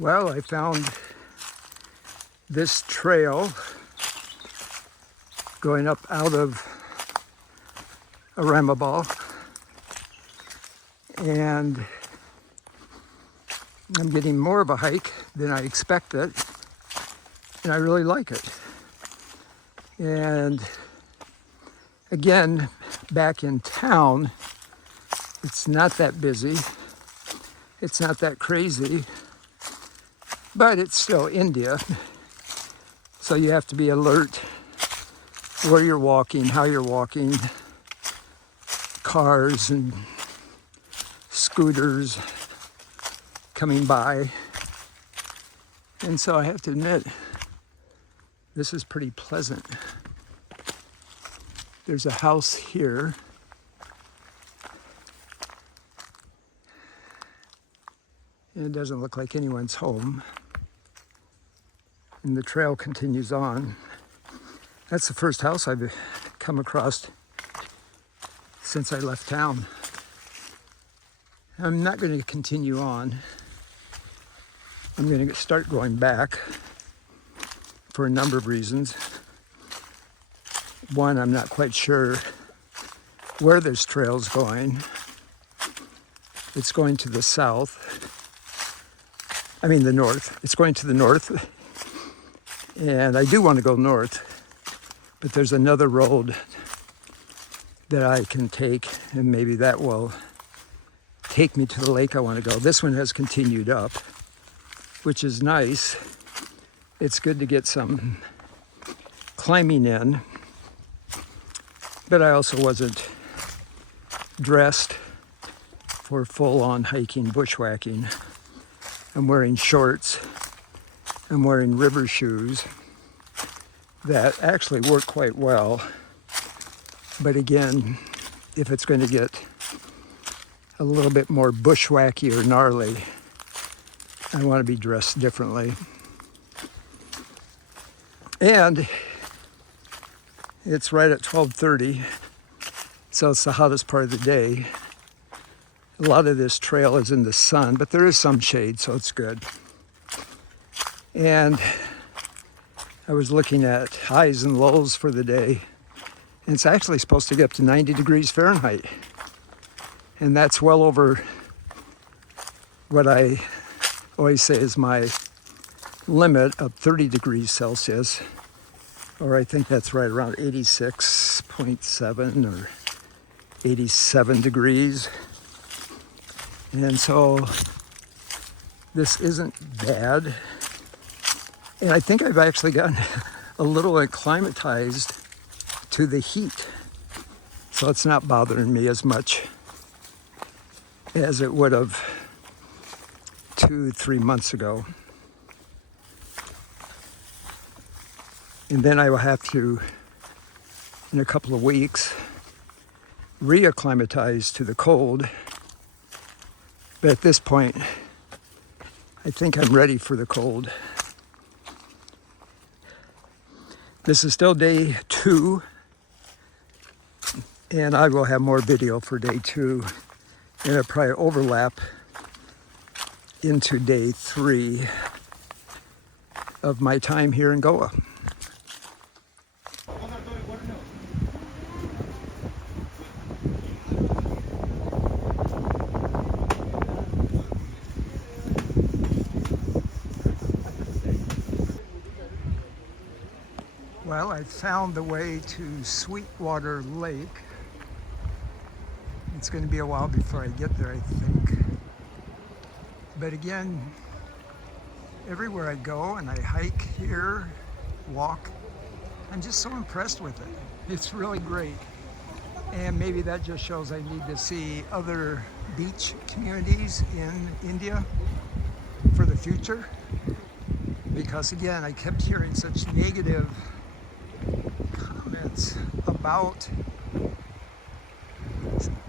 Well, I found this trail going up out of Arambol, and I'm getting more of a hike than I expected, and I really like it. And again, back in town, it's not that busy, it's not that crazy, but it's still India, so you have to be alert where you're walking, how you're walking, cars and scooters coming by. And so I have to admit, this is pretty pleasant. There's a house here. And it doesn't look like anyone's home. And the trail continues on. That's the first house I've come across since I left town. I'm not going to continue on. I'm going to start going back for a number of reasons. One, I'm not quite sure where this trail's going. It's going to the south. I mean the north. It's going to the north. And I do want to go north, but there's another road that I can take, and maybe that will take me to the lake I want to go. This one has continued up, which is nice. It's good to get some climbing in, but I also wasn't dressed for full-on hiking, bushwhacking. I'm wearing shorts. I'm wearing river shoes that actually work quite well. But again, if it's going to get a little bit more bushwhacky or gnarly, I want to be dressed differently. And it's right at 12:30, so it's the hottest part of the day. A lot of this trail is in the sun, but there is some shade, so it's good. And I was looking at highs and lows for the day, and it's actually supposed to get up to 90 degrees Fahrenheit. And that's well over what I always say is my limit of 30 degrees Celsius, or I think that's right around 86.7 or 87 degrees. And so this isn't bad. And I think I've actually gotten a little acclimatized to the heat. So it's not bothering me as much as it would have 2-3 months ago. And then I will have to, in a couple of weeks, reacclimatize to the cold. But at this point, I think I'm ready for the cold. This is still day 2, and I will have more video for day 2, and it'll probably overlap into day 3 of my time here in Goa. Well, I found the way to Sweetwater Lake. It's going to be a while before I get there, I think. But again, everywhere I go and I hike here, walk, I'm just so impressed with it. It's really great. And maybe that just shows I need to see other beach communities in India for the future. Because again, I kept hearing such negative comments about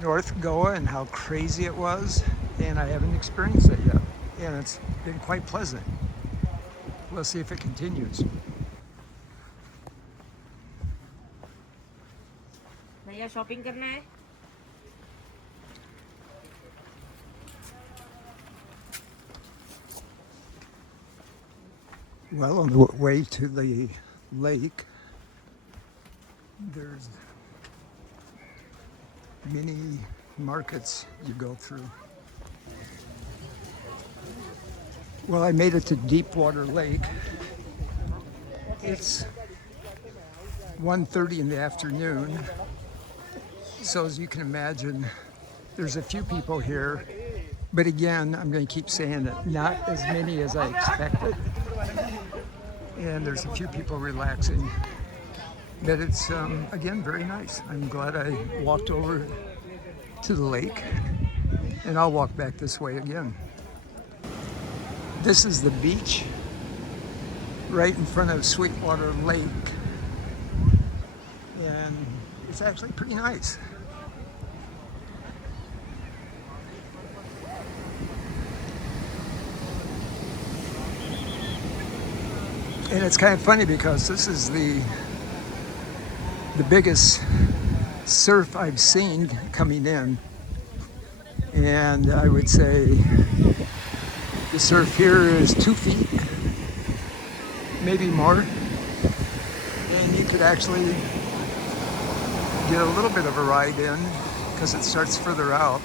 North Goa and how crazy it was, and I haven't experienced it yet, and it's been quite pleasant. We'll see if it continues. भैया shopping करना है Well, on the way to the lake, there's many markets you go through. Well, I made it to Sweetwater Lake. It's 1:30 in the afternoon, so as you can imagine, there's a few people here. But again, I'm going to keep saying it, not as many as I expected. And there's a few people relaxing. But it's, again, very nice. I'm glad I walked over to the lake, and I'll walk back this way again. This is the beach right in front of Sweetwater Lake. And it's actually pretty nice. And it's kind of funny because this is the biggest surf I've seen coming in. And I would say the surf here is 2 feet, maybe more. And you could actually get a little bit of a ride in because it starts further out.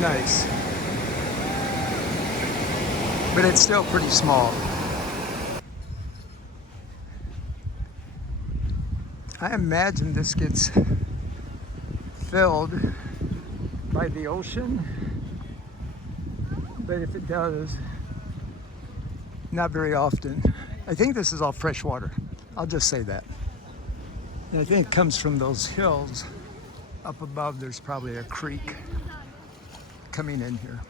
Nice. But it's still pretty small. I imagine this gets filled by the ocean, but if it does, not very often. I think this is all fresh water. I'll just say that. And I think it comes from those hills. Up above, there's probably a creek coming in here.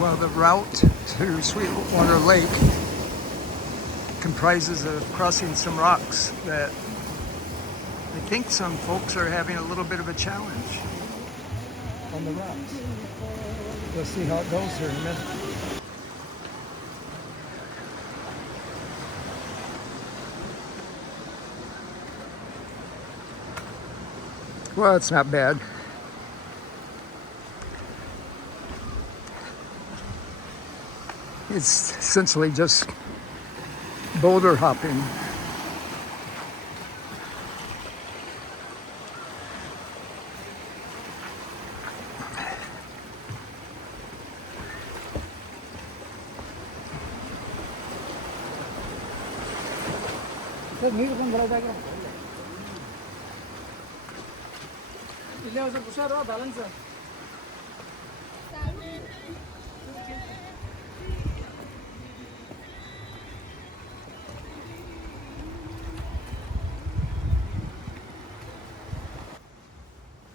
Well, the route to Sweetwater Lake comprises of crossing some rocks that I think some folks are having a little bit of a challenge on the rocks. We'll see how it goes here in a minute. Well, it's not bad. It's essentially just boulder hopping.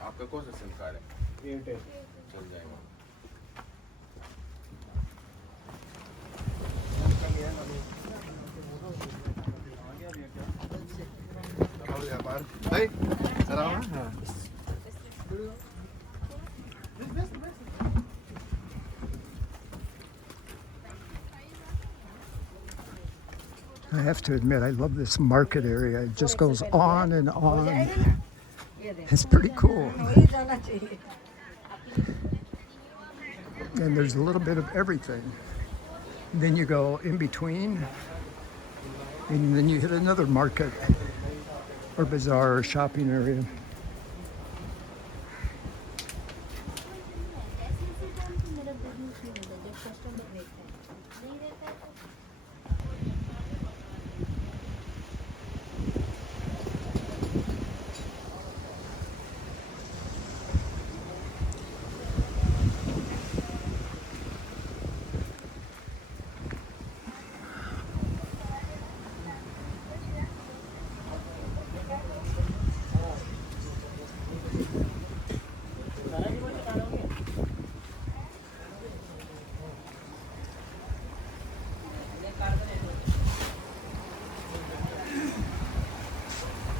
आपका कौन सा SIM card है? Airtel चल जाएगा। भाई सलाम है। I have to admit, I love this market area. It just goes on and on. It's pretty cool. And there's a little bit of everything. Then you go in between, and then you hit another market or bazaar or shopping area.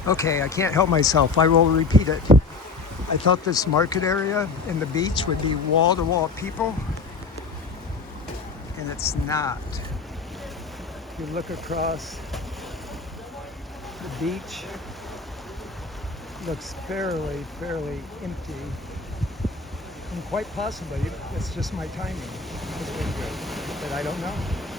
Okay, I can't help myself. I will repeat it. I thought this market area and the beach would be wall-to-wall people. and it's not. If you look across the beach, it looks fairly empty. And quite possibly, it's just my timing has been good, but I don't know.